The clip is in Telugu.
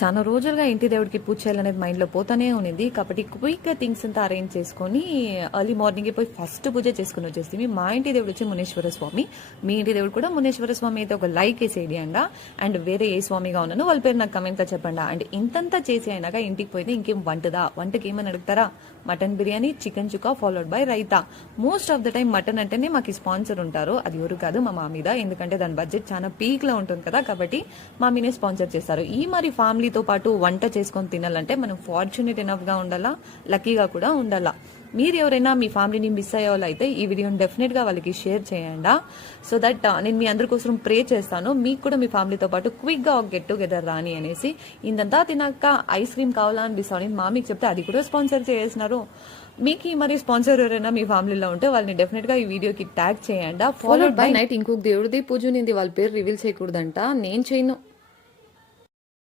చాలా రోజులుగా ఇంటి దేవుడికి పూజ చేయాలనేది మైండ్లో పోతానే ఉన్నింది. కాబట్టి క్విక్గా థింగ్స్ అంతా అరేంజ్ చేసుకొని ఎర్లీ మార్నింగే పోయి ఫస్ట్ పూజ చేసుకుని వచ్చేసి మా ఇంటి దేవుడు వచ్చి మునేశ్వర స్వామి, మీ ఇంటి దేవుడు కూడా మునేశ్వర స్వామి అయితే ఒక లైక్ వేసేయండి అండ. అండ్ వేరే ఏ స్వామిగా ఉన్నాను వాళ్ళ పేరు నాకు కమెంట్గా చెప్పండి. అండ్ ఇంతంతా చేసి అయినాక ఇంటికి పోయితే ఇంకేం వంటకి ఏమని అడుగుతారా? Mutton biryani, chicken chukka followed by raita. Most of the time mutton అంటేనే మాకు స్పాన్సర్ ఉంటారు. అది ఎవరు కాదు మా మామీద, ఎందుకంటే దాని బడ్జెట్ చాలా పీక్లో ఉంటుంది కదా, కాబట్టి మామీనే స్పాన్సర్ చేస్తారు. ఈ మరి ఫ్యామిలీతో పాటు వంట చేసుకొని తినాలంటే మనం ఫార్చునేట్ ఎనఫ్గా ఉండాలా, లక్కీగా కూడా ఉండాలా. మీరు ఎవరైనా మీ ఫ్యామిలీని మిస్ అయ్యే వాళ్ళు అయితే ఈ వీడియోని డెఫినెట్గా వాళ్ళకి షేర్ చేయండి. సో దట్ నేను మీ అందరి కోసం ప్రే చేస్తాను, మీకు కూడా మీ ఫ్యామిలీతో పాటు క్విక్గా ఒక గెట్ టుగెదర్ రాని అనేసి. ఇందంతా తిన్నాక ఐస్ క్రీమ్ కావాలా అనిపిస్తాను మామీకి చెప్తే అది కూడా స్పాన్సర్ చేస్తున్నారు. మీకు మరి స్పాన్సర్ ఎవరైనా మీ ఫ్యామిలీలో ఉంటే వాళ్ళని డెఫినెట్గా ఈ వీడియోకి ట్యాగ్ చేయండి. ఫాలోడ్ బై నైట్ ఇంకొక దేవుడిది పూజ ఉంది, వాళ్ళ పేరు రివీల్ చేయకూడదంట, నేను చేయను.